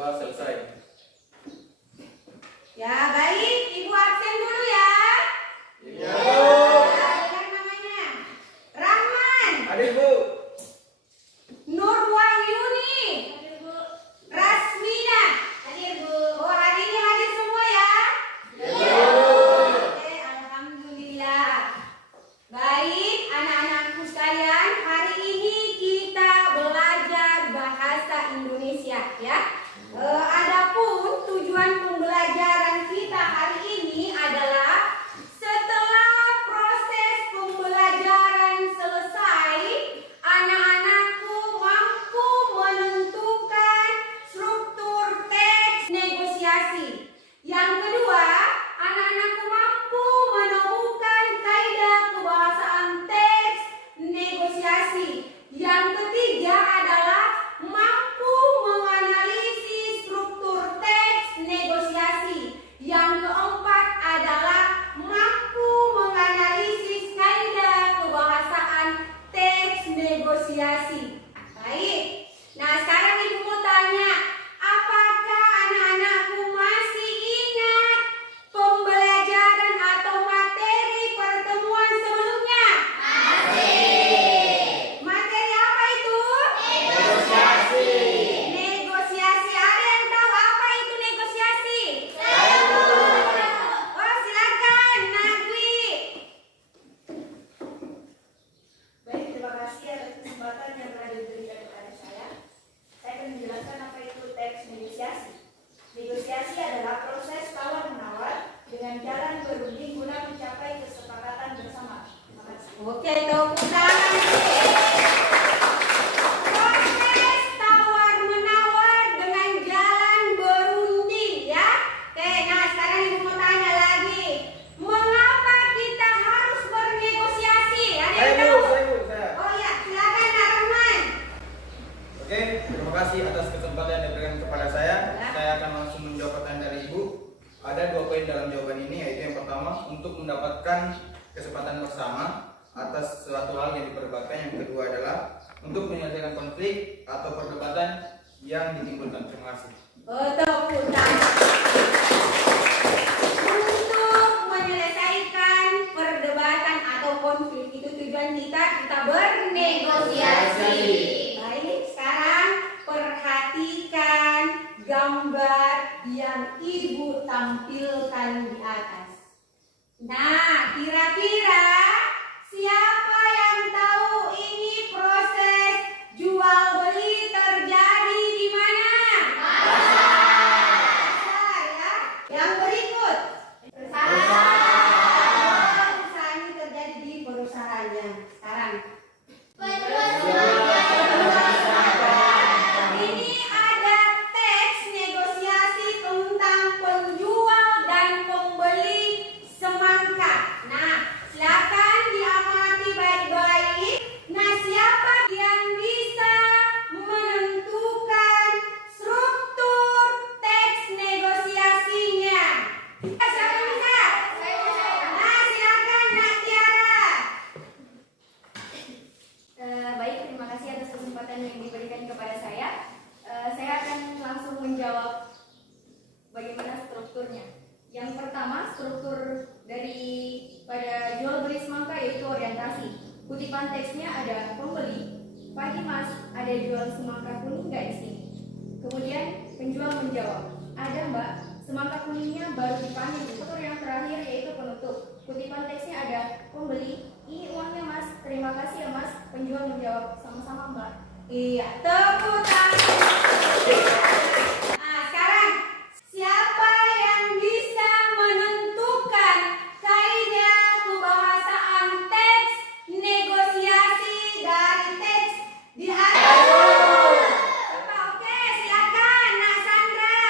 Berdoa selesai. Ya, baik. Ibu absen dulu ya. Iya. Yang namanya Rahman, Ada Ibu. Nur Wahyuni, Rasmina. Hadir, Bu. Oh, hari ini hadir semua ya? Iya. Oke, alhamdulillah. Baik, anak-anakku sekalian, hari ini kita belajar bahasa Indonesia ya. Adapun tujuan pembelajaran kita hari ini adalah setelah proses pembelajaran selesai, anak-anakku mampu menentukan struktur teks negosiasi. Yang kedua, anak-anakku mampu menemukan kaidah kebahasaan teks negosiasi. Yang ketiga adalah mampu menganalisis struktur teks negosiasi. Yang keempat adalah mampu menganalisis kaidah kebahasaan teks negosiasi. Baik. Nah, sekarang Ibu mau tanya, apakah anak-anakku masih ingat pembelajaran atau materi pertemuan sebelumnya? Materi apa itu? Negosiasi. Negosiasi. Ada yang tahu apa itu negosiasi? Oh, silakan, Nagwi. Baik, terima kasih atas kesempatan yang telah diberikan kepada saya. Saya akan menjelaskan apa itu teks negosiasi. Negosiasi adalah proses tawar-menawar dengan jalan berunding guna mencapai kesepakatan bersama. Terima kasih. Oke, tepuk tangan. Proses tawar-menawar dengan jalan berunding ya. Oke, nah sekarang Ibu mau tanya lagi. Mengapa kita harus bernegosiasi? Ada yang tahu? Saya. Oh ya, silakan Arman. Oke, terima kasih atas kesempatan yang diberikan kepada saya. Ya. Saya akan langsung menjawab pertanyaan dari Ibu. Ada 2 poin dalam jawaban ini, yaitu yang pertama untuk mendapatkan kesempatan bersama atas suatu hal yang diperdebatkan. Yang kedua adalah untuk menyelesaikan konflik atau perdebatan yang ditimbulkan. Terima kasih. Tepuk tangan. Untuk menyelesaikan perdebatan atau konflik itu tujuan kita bernegosiasi. Baik, sekarang perhatikan gambar yang Ibu tampilkan di atas. Nah, kira-kira siapa yang tahu ini proses jual beli terjadi di mana? Pasar ya. Yang berikut. Perusahaan ini terjadi di perusahaannya. Sekarang. Ini ada teks negosiasi tentang penjual dan pembeli semangka. Nah, silakan diamati baik-baik. Nah, siapa yang bisa menentukan struktur teks negosiasinya? Siapa bisa? Nah, silakan Nak Tiara. Baik, terima kasih atas kesempatan yang diberikan kepada saya. Saya akan langsung menjawab bagaimana strukturnya. Yang pertama, struktur pada jual beli semangka yaitu orientasi. Kutipan teksnya ada pembeli, pagi mas, ada jual semangka kuning nggak di sini? Kemudian penjual menjawab, ada mbak, semangka kuningnya baru dipanen. Struktur yang terakhir yaitu penutup. Kutipan teksnya ada pembeli, ini uangnya mas, terima kasih ya mas. Penjual menjawab, sama-sama mbak. Iya, tepuk tangan. Nah, sekarang siapa yang bisa menentukan kaidah kebahasaan teks negosiasi dari teks di atas? Oke, silakan Nak Sandra.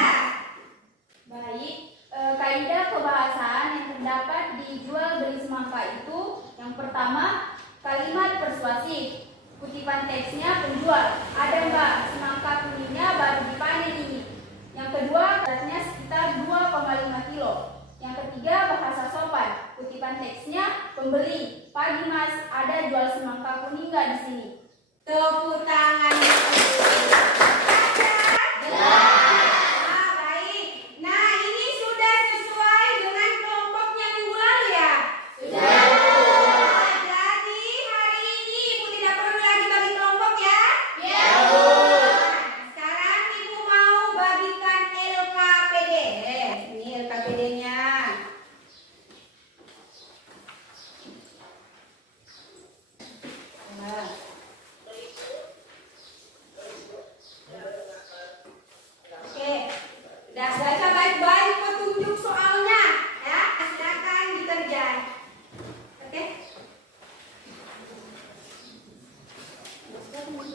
Baik, kaidah kebahasaan yang terdapat di jual beli semangka itu yang pertama, kalimat persuasif. Kutipan teksnya penjual, ada mbak, semangka kuningnya baru dipanen ini. Yang kedua, beratnya sekitar 2,5 kilo. Yang ketiga, bahasa sopan. Kutipan teksnya pembeli, pagi mas, ada jual semangka kuning nggak di sini? Tepuk tangan. Oke,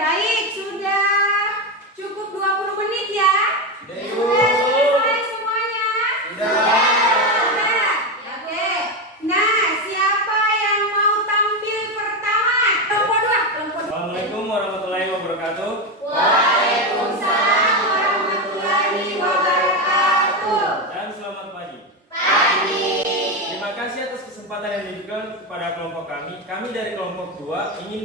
baik, sudah cukup 20 menit ya. Sudah, Ibu. Sudah selesai semuanya? Sudah. Sudah. Oke. Nah, siapa yang mau tampil pertama? Kelompok 2, kelompok 2. Assalamualaikum warahmatullahi wabarakatuh. Waalaikumsalam warahmatullahi wabarakatuh. Dan selamat pagi. Pagi. Terima kasih atas kesempatan yang diberikan kepada kelompok kami. Kami dari kelompok 2 ingin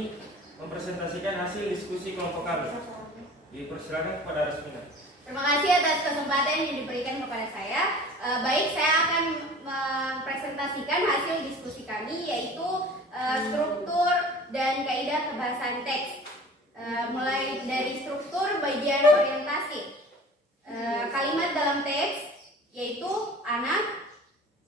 mempresentasikan hasil diskusi kelompok kami. Dipersilakan kepada Resmina. Terima kasih atas kesempatan yang diberikan kepada saya. Baik, saya akan mempresentasikan hasil diskusi kami, yaitu struktur dan kaidah kebahasaan teks. Mulai dari struktur bagian orientasi. Kalimat dalam teks yaitu anak,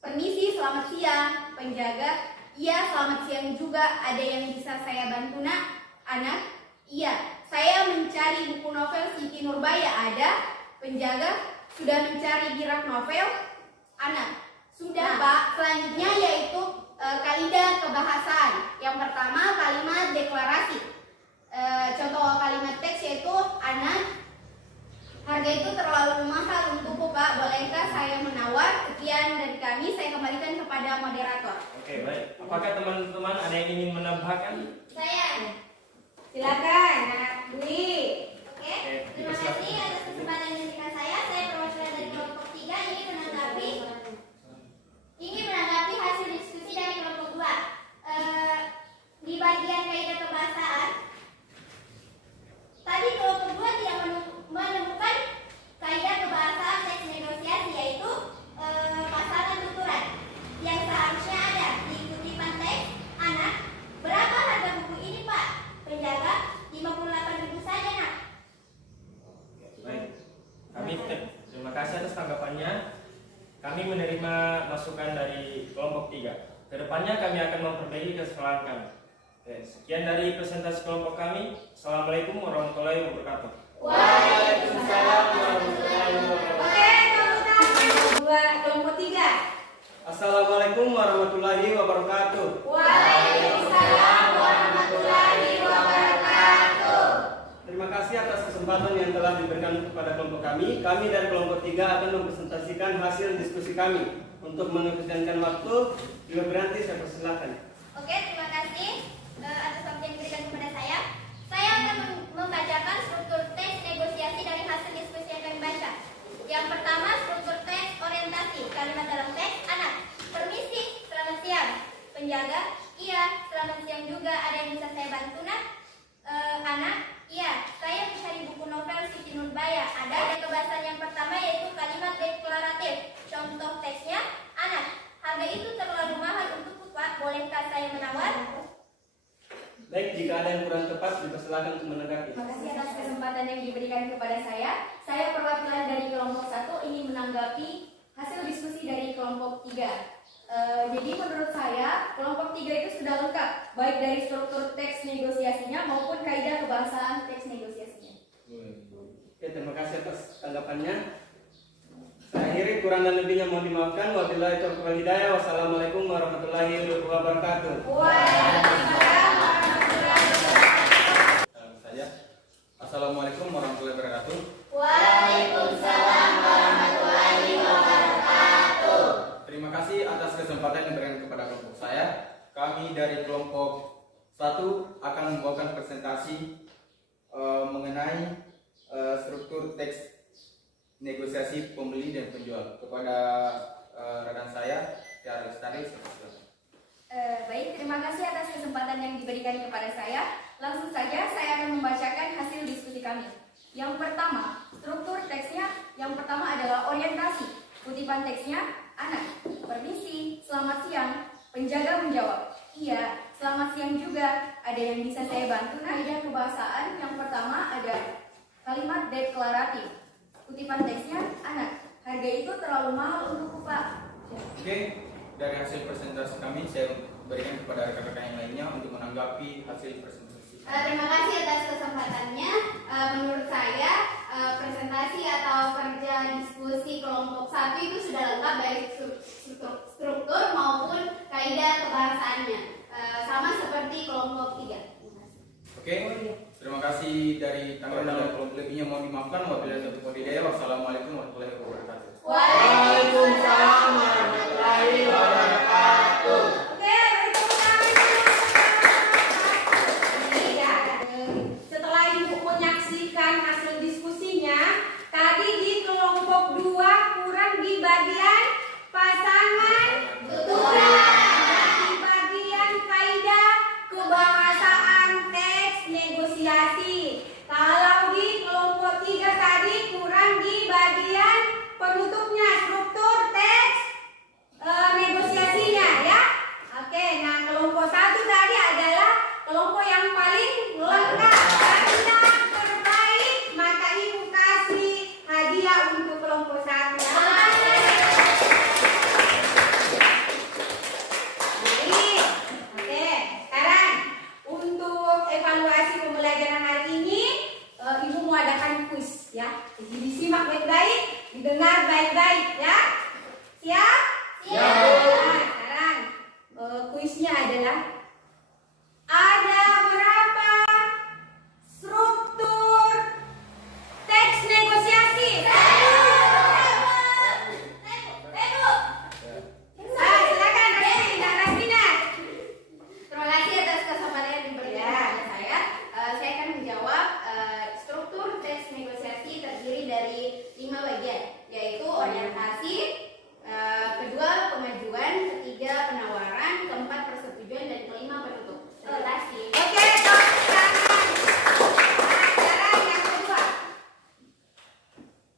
permisi, selamat siang, penjaga, iya, selamat siang juga, ada yang bisa saya bantu nak? Anak, iya, saya mencari buku novel Siti Nurbaya, ada? Penjaga, sudah mencari di rak novel? Anak, sudah Pak. Selanjutnya yaitu kaidah kebahasaan. Yang pertama kalimat deklarasi. Contoh kalimat teks yaitu anak, harga itu terlalu mahal untukku Pak, bolehkah saya menawar? Sekian dari kami, saya kembalikan kepada moderator. Oke, baik. Apakah teman-teman ada yang ingin menambahkan? Saya. Silakan, Nak Dwi. Oke, terima kasih atas kesempatan yang diberikan saya. Saya perwakilan dari kelompok 3 ingin menanggapi hasil diskusi dari kelompok 2. Di bagian kaidah kebahasaan, tadi kelompok 2 tidak menemukan kaidah kebahasaan teks negosiasi, yaitu pasangan tuturan yang seharusnya ada di kutipan teks. Anak, berapa harga buku ini Pak? Penjaga, 58.000 saja nak. Baik. Terima kasih atas tanggapannya. Kami menerima masukan dari kelompok 3. Kedepannya kami akan memperbaiki kesalahan kami. Oke, sekian dari presentasi kelompok kami. Assalamualaikum warahmatullahi wabarakatuh. Waalaikumsalam warahmatullahi wabarakatuh. Oke, tepuk tangan. Kelompok 3. Assalamualaikum warahmatullahi wabarakatuh. Waalaikumsalam warahmatullahi wabarakatuh. Terima kasih atas kesempatan yang telah diberikan kepada kelompok kami. Kami dari kelompok 3 akan mempresentasikan hasil diskusi kami. Untuk mengefisienkan waktu, bila berhenti saya persilahkan. Oke, terima kasih atas waktu yang diberikan kepada saya. Saya akan membacakan struktur teks negosiasi dari hasil diskusi yang kami baca. Yang pertama, struktur teks orientasi. Kalimat dalam teks, anak, permisi, selamat siang. Penjaga, iya, selamat siang juga, ada yang bisa saya bantu nak? Anak, iya, saya mencari buku novel Siti Nurbaya. Ada kebahasan yang pertama yaitu kalimat deklaratif. Contoh teksnya, anak, harga itu terlalu mahal untukku Pak, bolehkah saya menawar? Baik, jika ada yang kurang tepat, dipersilakan untuk menanggapi. Terima kasih atas kesempatan yang diberikan kepada saya. Saya perwakilan dari kelompok 1 ingin menanggapi hasil diskusi dari kelompok 3. Jadi menurut saya kelompok 3 itu sudah lengkap, baik dari struktur teks negosiasinya maupun kaidah kebahasaan teks negosiasinya. Oke, terima kasih atas tanggapannya. Saya akhiri, kurang dan lebihnya mohon dimaafkan. Wabillahi taufiq wal hidayah. Wassalamualaikum warahmatullahi wabarakatuh. Waalaikumsalam warahmatullahi wabarakatuh. Saya. Assalamualaikum warahmatullahi wabarakatuh. Waalaikumsalam warahmatullahi wabarakatuh. Terima kasih atas kesempatan yang diberikan kepada kelompok saya. Kami dari kelompok 1 akan membawakan presentasi mengenai struktur teks negosiasi pembeli dan penjual. Kepada rekan saya, Tiara Lestari, Baik, terima kasih atas kesempatan yang diberikan kepada saya. Langsung saja saya akan membacakan hasil diskusi kami. Yang pertama, struktur teksnya yang pertama adalah orientasi. Kutipan teksnya, anak, permisi, selamat siang. Penjaga menjawab, iya, selamat siang juga, ada yang bisa saya bantu? Kaidah kebahasaan yang pertama ada kalimat deklaratif. Kutipan teksnya, anak, harga itu terlalu mahal untukku Pak. Oke, dari hasil presentasi kami saya berikan kepada rekan-rekan yang lainnya untuk menanggapi hasil presentasi. Terima kasih atas kesempatannya. Menurut saya presentasi atau kerja diskusi kelompok 1 itu sudah lengkap baik struktur maupun kaidah kebahasaannya. Sama seperti kelompok 3. Oke, terima kasih dari tanggapan dan kelompok lebihnya mohon dimaafkan. Wabillahi taufiq wal hidayah. Wassalamualaikum warahmatullahi wabarakatuh. Waalaikumsalam warahmatullahi wabarakatuh. Oke, ini ya. Setelah Ibu menyaksikan hasil diskusinya, tadi di kelompok 2 kurang di bagian pasangan tuturan, di bagian kaidah kebahasaan teks negosiasi. Kalau di kelompok 3 tadi kurang di bagian penutupnya, struktur teks negosiasinya ya. Oke, nah kelompok 1 tadi adalah kelompok yang paling lengkap. Karena terbaik, maka Ibu kasih hadiah untuk kelompok 1. Oke, sekarang untuk evaluasi pembelajaran hari ini, Ibu mau adakan kuis ya. Jadi disimak baik-baik, didengar baik-baik ya. Siap? Siap. Nah, sekarang kuisnya adalah ada berapa struktur teks negosiasi? Silakan Rasmina. Terima kasih atas kesempatan yang diberikan kepada saya. Saya akan menjawab struktur teks negosiasi terdiri dari 5 bagian, yaitu orientasi, kedua pemajuan, ketiga penawaran, keempat persetujuan, dan kelima penutup. Terima kasih. Oke, tepuk tangan. Nah, sekarang yang kedua.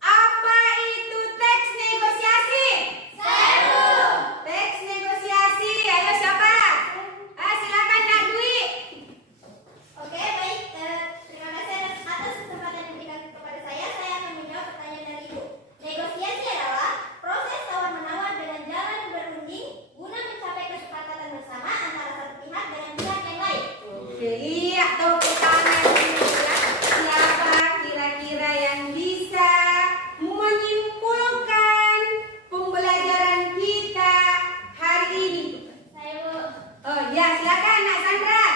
Apa itu teks negosiasi? Teks negosiasi. Ayo siapa? Silakan Nak Dwi. Oke, baik. Terima kasih atas kesempatan yang diberikan kepada saya. Saya akan menjawab pertanyaan dari Ibu. Negosiasi adalah proses tawar-menawar dengan jalan berunding guna mencapai kesepakatan bersama antara satu pihak dengan pihak yang lain. Oke, iya, tepuk tangan dulu ya. Siapa kira-kira yang bisa menyimpulkan pembelajaran kita hari ini? Saya, Bu. Oh ya, silakan Nak Sandra.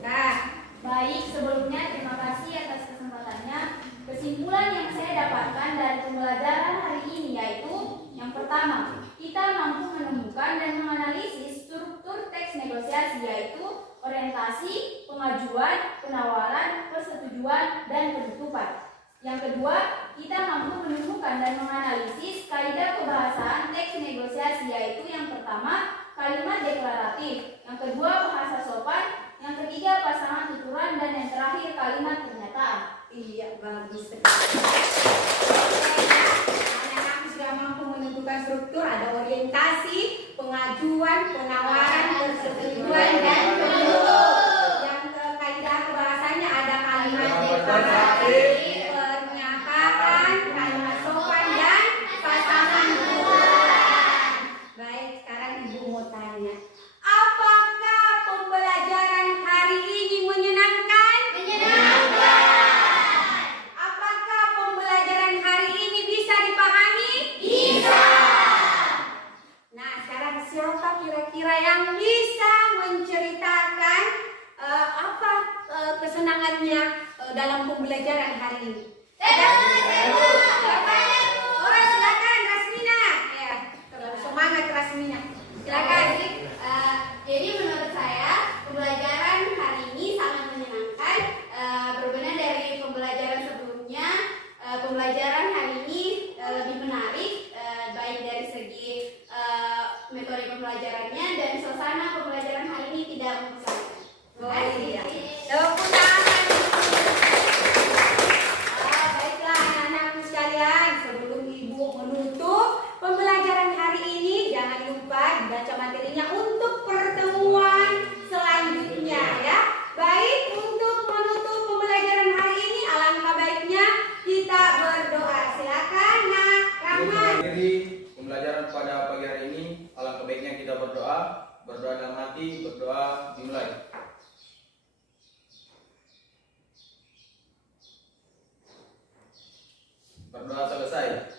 Nah, Baik, sebelumnya terima kasih atas kesempatannya. Kesimpulan yang saya dapatkan dari pembelajaran hari ini yaitu yang pertama, kita mampu menemukan dan menganalisis struktur teks negosiasi yaitu orientasi, pengajuan, penawaran, persetujuan, dan penutupan. Yang kedua, kita mampu menemukan dan menganalisis kaidah kebahasaan teks negosiasi yaitu yang pertama, kalimat deklaratif, yang kedua, bahasa sopan, yang ketiga pasangan tuturan, dan yang terakhir kalimat pernyataan. iya bagus sekali. Anak-anak sudah mampu menentukan struktur, ada orientasi, pengajuan, penawaran, persetujuan, dan penutup. Yang kaidah kebahasannya ada kalimat deklaratif, pernyataan, kalimat sopan, dan pasangan tuturan. Baik, sekarang Ibu mau tanya, apakah pembelajaran hari ini menyenangkan? Apakah pembelajaran hari ini bisa dipahami? Bisa. Nah, sekarang siapa kira-kira yang bisa menceritakan apa kesenangannya dalam pembelajaran hari ini? Oh, silakan Rasmina. Ya, semangat Rasmina. Silakan. Jadi menurut saya pembelajaran hari ini sangat menyenangkan. Berbeda dari pembelajaran sebelumnya, pembelajaran hari ini lebih menarik, baik dari segi metode pembelajarannya dan suasana pembelajaran hari ini tidak membosankan. Oh iya. Tepuk tangan. Baiklah anak-anakku sekalian, sebelum Ibu menutup pembelajaran hari ini, jangan lupa dibaca materinya menghormati, berdoa, dimulai. Berdoa selesai.